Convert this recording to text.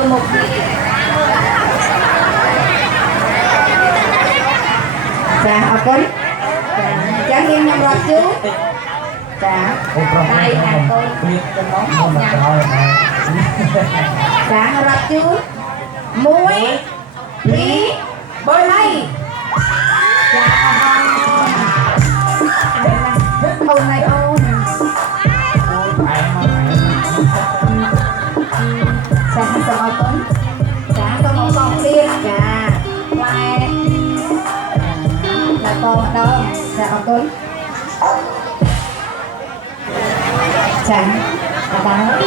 mưa một dạ học con cháu nghiêm nhầm rồi chú dạ đây hàng tôi dạ rồi chú muối bí bơi mây dạ hôm nay ôn dạ xong con dạ xong một con tiên dạ lại là con đâu dạ ông Tuấn dạ là đó